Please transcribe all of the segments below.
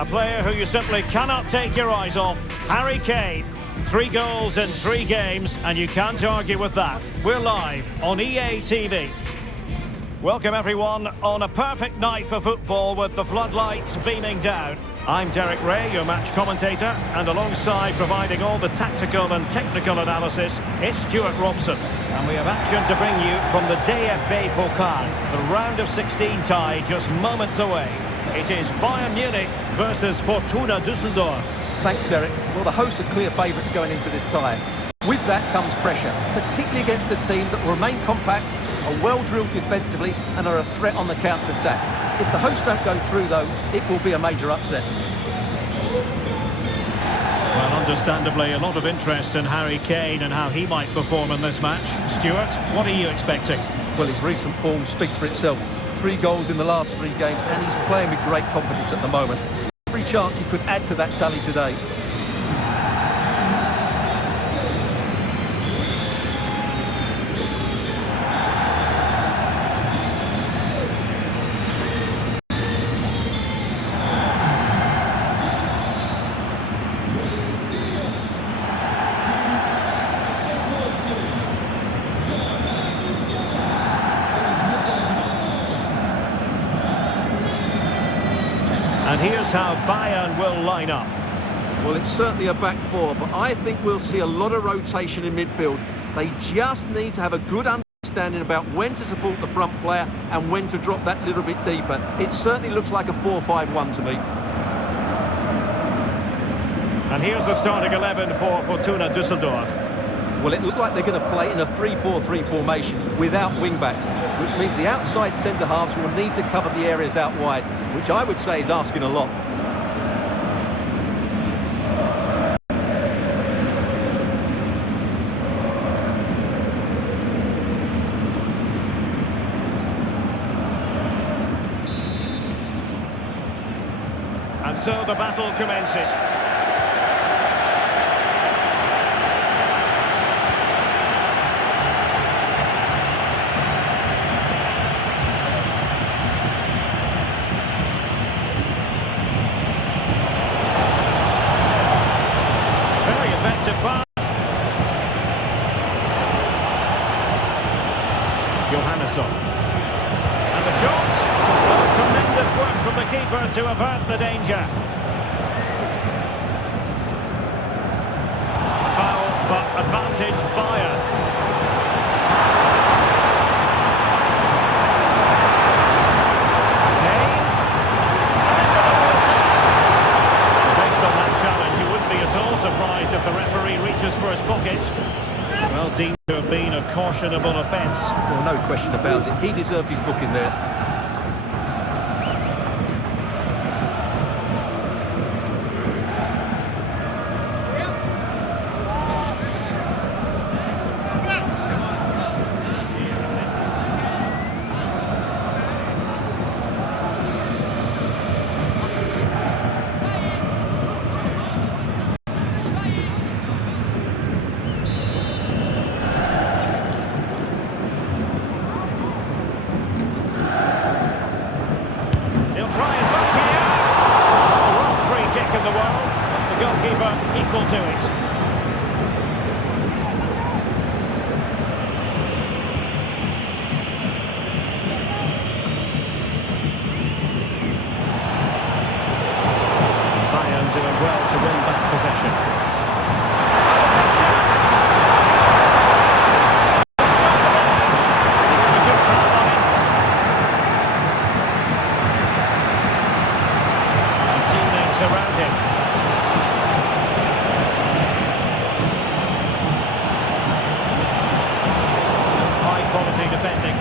A player who you simply cannot take your eyes off, Harry Kane. 3 goals in 3 games, and you can't argue with that. We're live on EA TV. Welcome everyone on a perfect night for football with the floodlights beaming down. I'm Derek Ray, your match commentator, and alongside providing all the tactical and technical analysis, it's Stuart Robson. And we have action to bring you from the DFB Pokal, the round of 16 tie just moments away. It is Bayern Munich versus Fortuna Düsseldorf. Thanks, Derek. Well, the hosts are clear favourites going into this tie. With that comes pressure, particularly against a team that will remain compact, are well-drilled defensively and are a threat on the counter-attack. If the hosts don't go through, though, it will be a major upset. Well, understandably, a lot of interest in Harry Kane and how he might perform in this match. Stuart, what are you expecting? Well, his recent form speaks for itself. 3 goals in the last 3 games, and he's playing with great confidence at the moment. Every chance he could add to that tally today. And here's how Bayern will line up. Well, it's certainly a back 4, but I think we'll see a lot of rotation in midfield. They just need to have a good understanding about when to support the front player and when to drop that little bit deeper. It certainly looks like a 4-5-1 to me. And here's the starting 11 for Fortuna Düsseldorf. Well, it looks like they're going to play in a 3-4-3 formation without wing-backs, which means the outside centre-halves will need to cover the areas out wide, which I would say is asking a lot. And so the battle commences. Pass. Johannesson. And the shot. Oh, tremendous work from the keeper to avert the danger. Foul, but advantage Bayern. Kane. Based on that challenge, you wouldn't be at all surprised if the referee reaches for his pocket. Well, deemed to have been a cautionable offence. Well, no question about it. He deserved his booking there. Equal to it. Bayern doing well to win back possession. And teammates around him. Quality defending.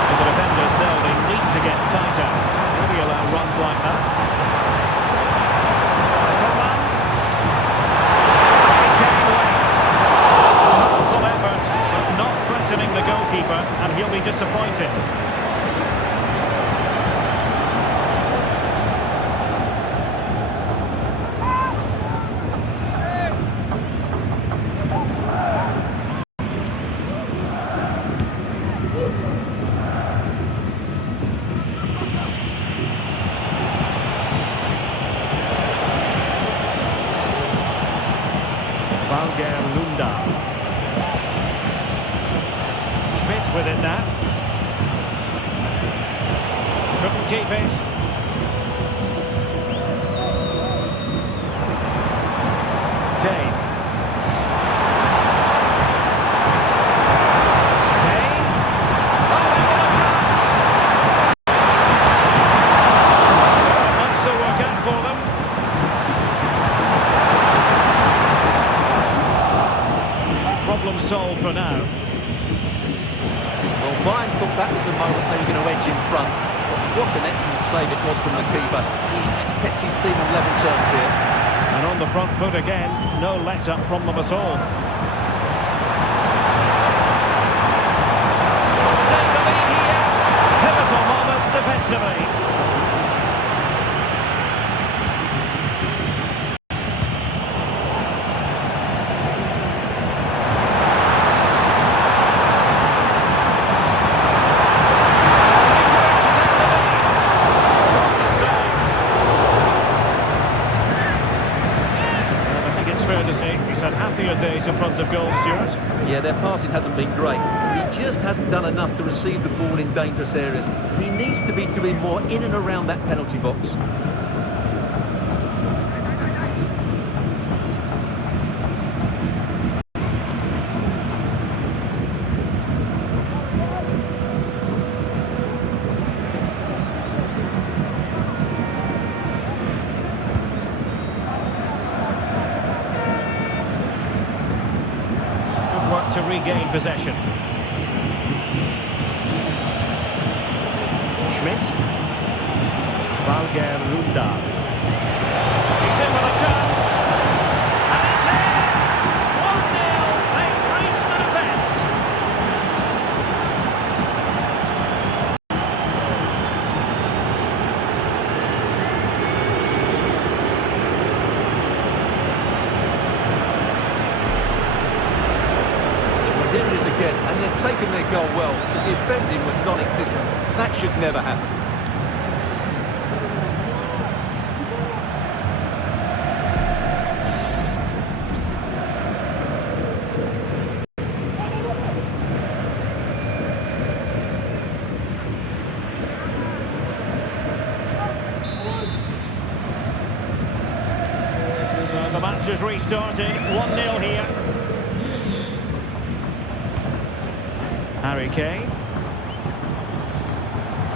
And the defenders know they need to get tighter. Will he allow runs like that? Coman. Kane waits. Powerful effort, but not threatening the goalkeeper, and he'll be disappointed. with it now. Couldn't keep it. Kane. Kane. Oh, they've got a chance. It might still work out for them. Problem solved for now. Well, Bayern thought that was the moment they were going to edge in front. What an excellent save it was from the keeper. He's kept his team on level terms here. And on the front foot again, no let-up from them at all. Take the lead here. Pivotal moment defensively. He's had happier days in front of goal, Stuart. Yeah, their passing hasn't been great. He just hasn't done enough to receive the ball in dangerous areas. He needs to be doing more in and around that penalty box. To regain possession. Schmidt. Valger Lunda. He's in with a chance. And it's in! 1-0. They've breached the defence. Here it is again, and they've taken their goal well. The defending was non-existent. That should never happen. So the match has restarted. 1-0 here. Harry Kane.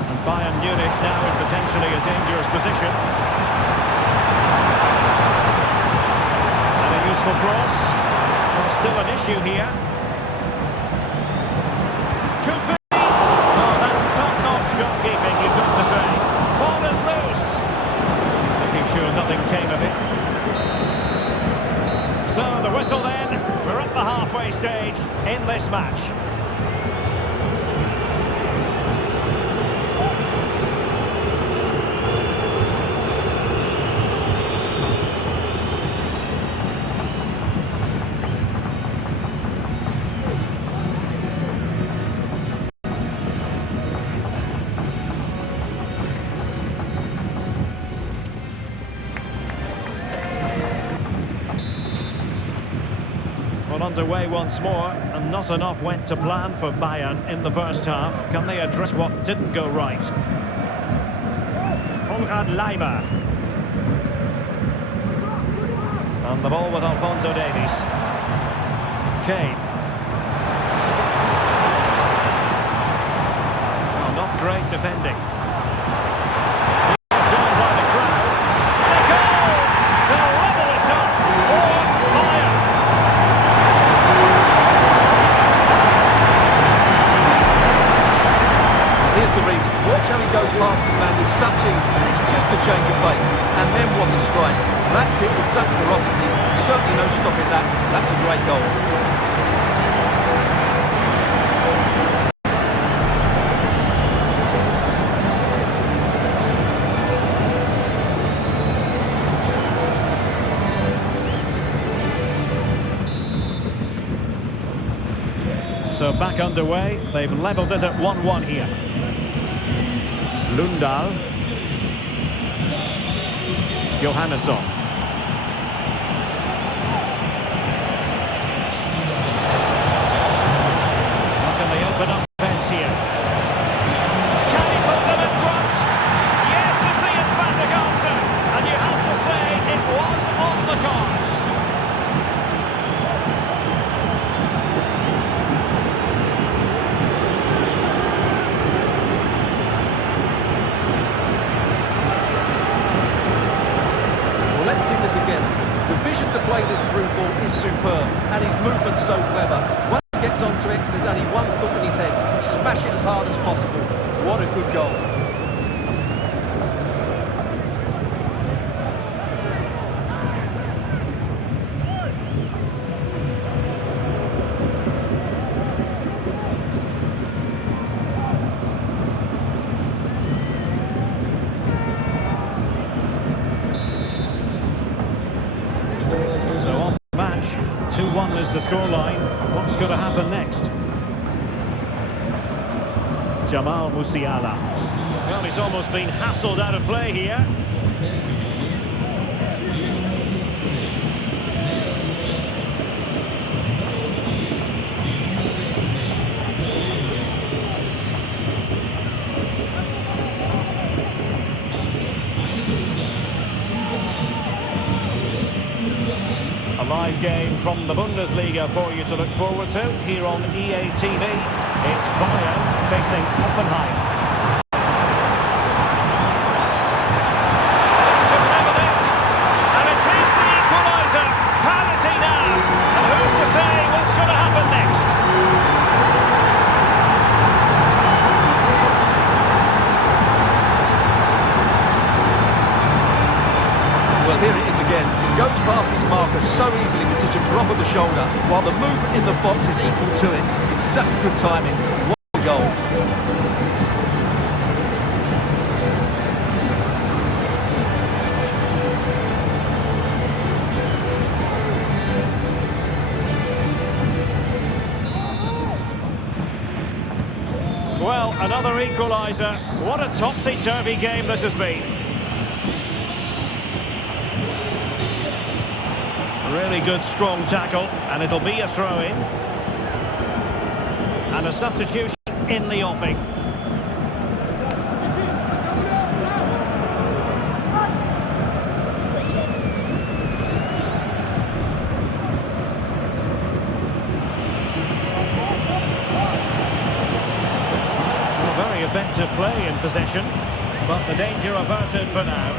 And Bayern Munich now in potentially a dangerous position. And a useful cross. Well, still an issue here. Could be. Oh, that's top-notch goalkeeping, you've got to say. Ball is loose. Making sure nothing came of it. So the whistle then. We're at the halfway stage in this match. Well, underway once more, and not enough went to plan for Bayern in the first half. Can they address what didn't go right? Konrad Laimer. And the ball with Alphonso Davies. Kane. Oh, not great defending. Joined by the crowd. And a goal to level it up for Bayern. Here's the read. Watch how he goes past his man with such ease. It's just a change of pace. And then what a strike. That's hit with such ferocity. Certainly no stopping that. That's a great goal. So back underway. They've levelled it at 1-1 here. Lundal. Johannesson. How can they open up? scoreline. What's going to happen next? Jamal Musiala. Well, he's almost been hassled out of play here. A live game from the Bundesliga for you to look forward to here on EA TV. It's Bayern facing Hoffenheim. It's to level it, and it is the equaliser. Penalty now, and who's to say what's going to happen next? Well, here it is again. Goes past his marker so easily with just a drop of the shoulder, while the movement in the box is equal to it. It's such good timing. What a goal. Well, another equaliser. What a topsy-turvy game this has been. Really good, strong tackle, and it'll be a throw-in. And a substitution in the offing. Well, very effective play in possession, but the danger averted for now.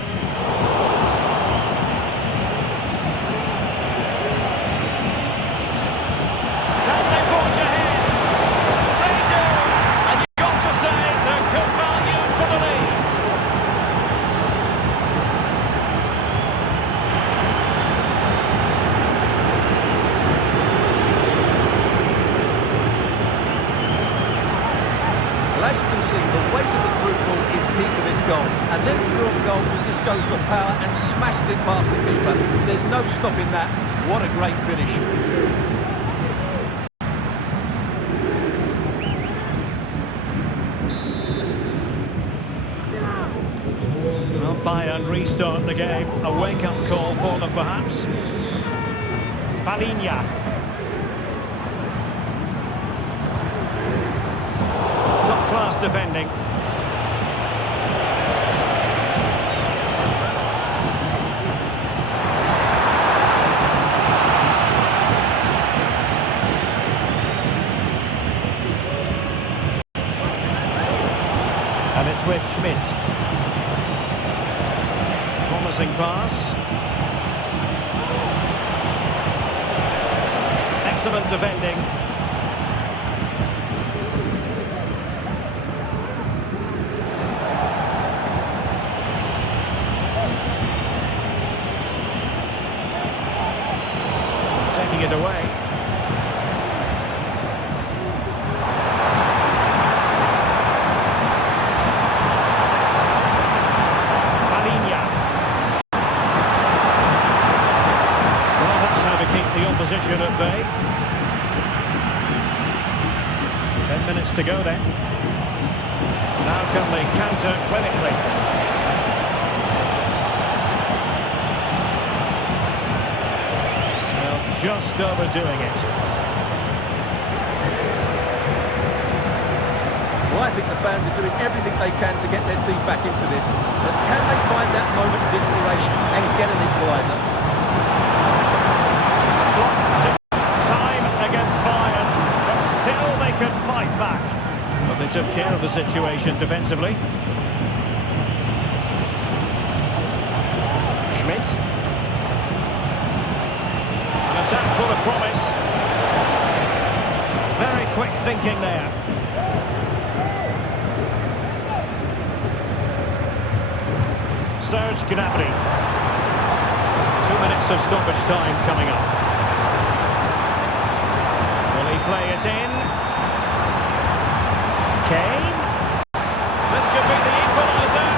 As you can see, the weight of the through ball is key to this goal. And then through on goal, he just goes for power and smashes it past the keeper. There's no stopping that. What a great finish. Well, Bayern restart the game. A wake-up call for them, perhaps. Palinha. Top-class defending. And it's with Schmidt. Promising pass. Excellent defending. Taking it away. The opposition at bay. 10 minutes to go then. Now can they counter clinically? Well, just overdoing it. Well, I think the fans are doing everything they can to get their team back into this. But can they find that moment of inspiration and get an equaliser? Still they can fight back, but they took care of the situation defensively. Schmidt. An attack full of promise. Very quick thinking there. Serge Gnabry. 2 minutes of stoppage time coming up. Will he play it in? Kane. This could be the equaliser.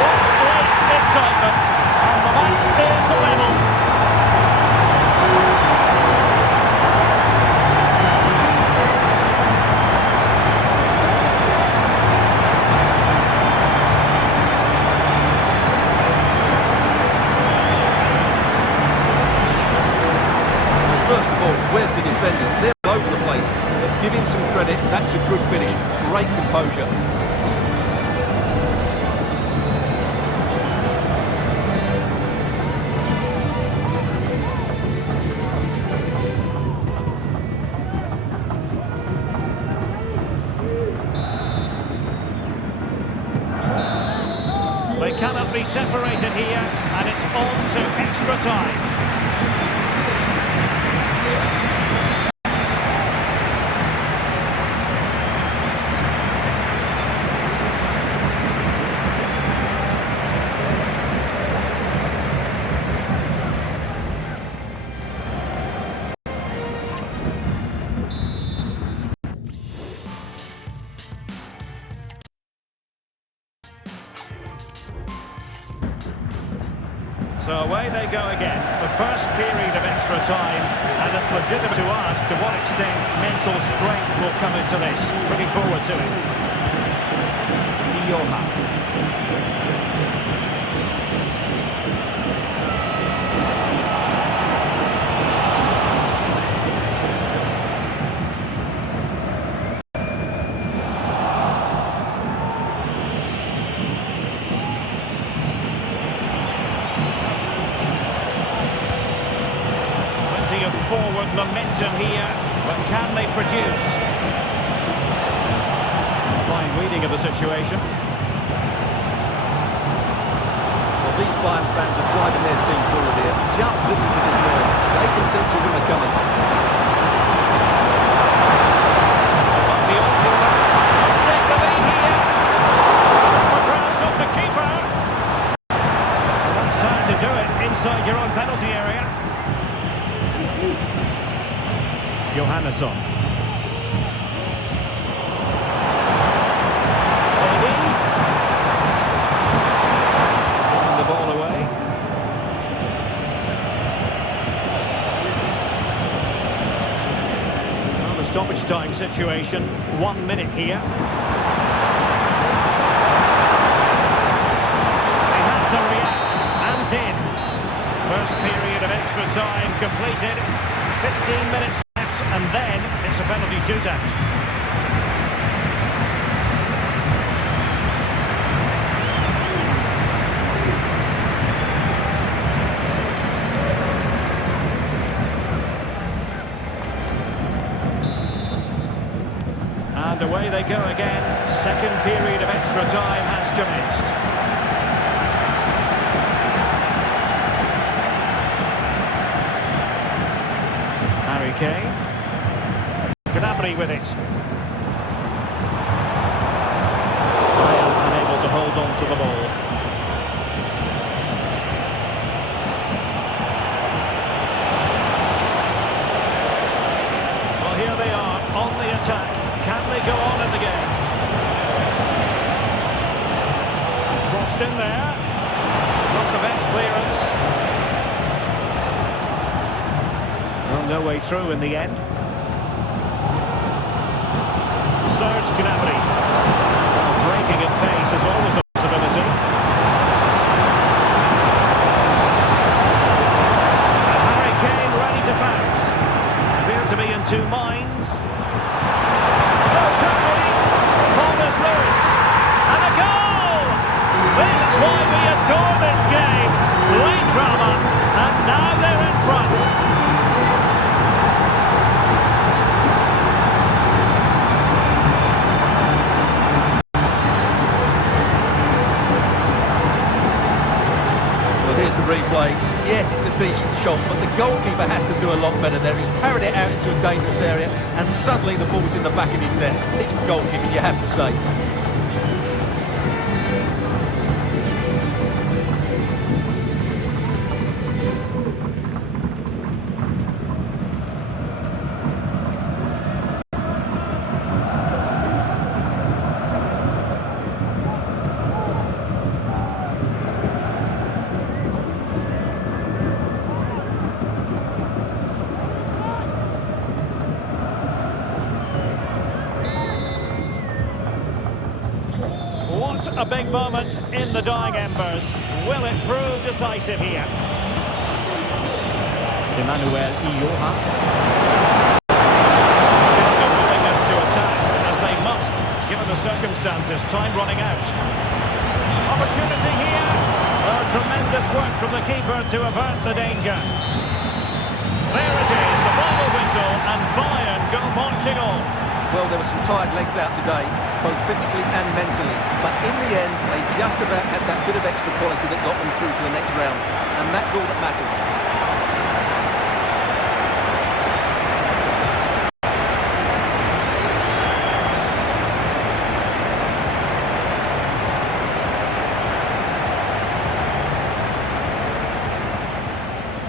What great excitement. And the match is level. Give him some credit. That's a good finish. Great composure. They cannot be separated here, and it's on to extra time. So away they go again, the first period of extra time, and it's legitimate to ask to what extent mental strength will come into this. Looking forward to it. Johan. 20 of forward momentum here, but can they produce? Fine reading of the situation. Well, these Bayern fans are driving their team forward here. Just listen to this noise. They can sense a winner coming. But the all-fielder has taken the lead here. The crowd's off the keeper. That's hard to do it inside your own penalty area. Johannesson. Davies. Putting the ball away. Well, the stoppage time situation. 1 minute here. They had to react and did. First period of extra time completed. 15 minutes. And then it's a penalty shootout. And away they go again. Second period of extra time has commenced. Harry Kane. Gnabry with it. Bayern unable to hold on to the ball. Well, here they are on the attack. Can they go on in the game? Crossed in there. Not the best clearance. Well, no way through in the end. Serge Gnabry. Well, breaking at pace is always a possibility. And Harry Kane ready to pounce. Appear to be in two minds. Oh, could be. Corners loose. And a goal! This is why we adore this game. Late drama. And now they're in front. Here's the replay. Yes, it's a decent shot, but the goalkeeper has to do a lot better there. He's parried it out into a dangerous area, and suddenly the ball's in the back of his net. It's goalkeeping, you have to say. What a big moment in the dying embers. Will it prove decisive here? Johan. Showing a willingness time running out. Opportunity here. Oh, tremendous work from the keeper to avert the danger. There it is, the final whistle, and Bayern go marching on. Well, there were some tired legs out today, both physically and mentally. But in the end, they just about had that bit of extra quality that got them through to the next round. And that's all that matters.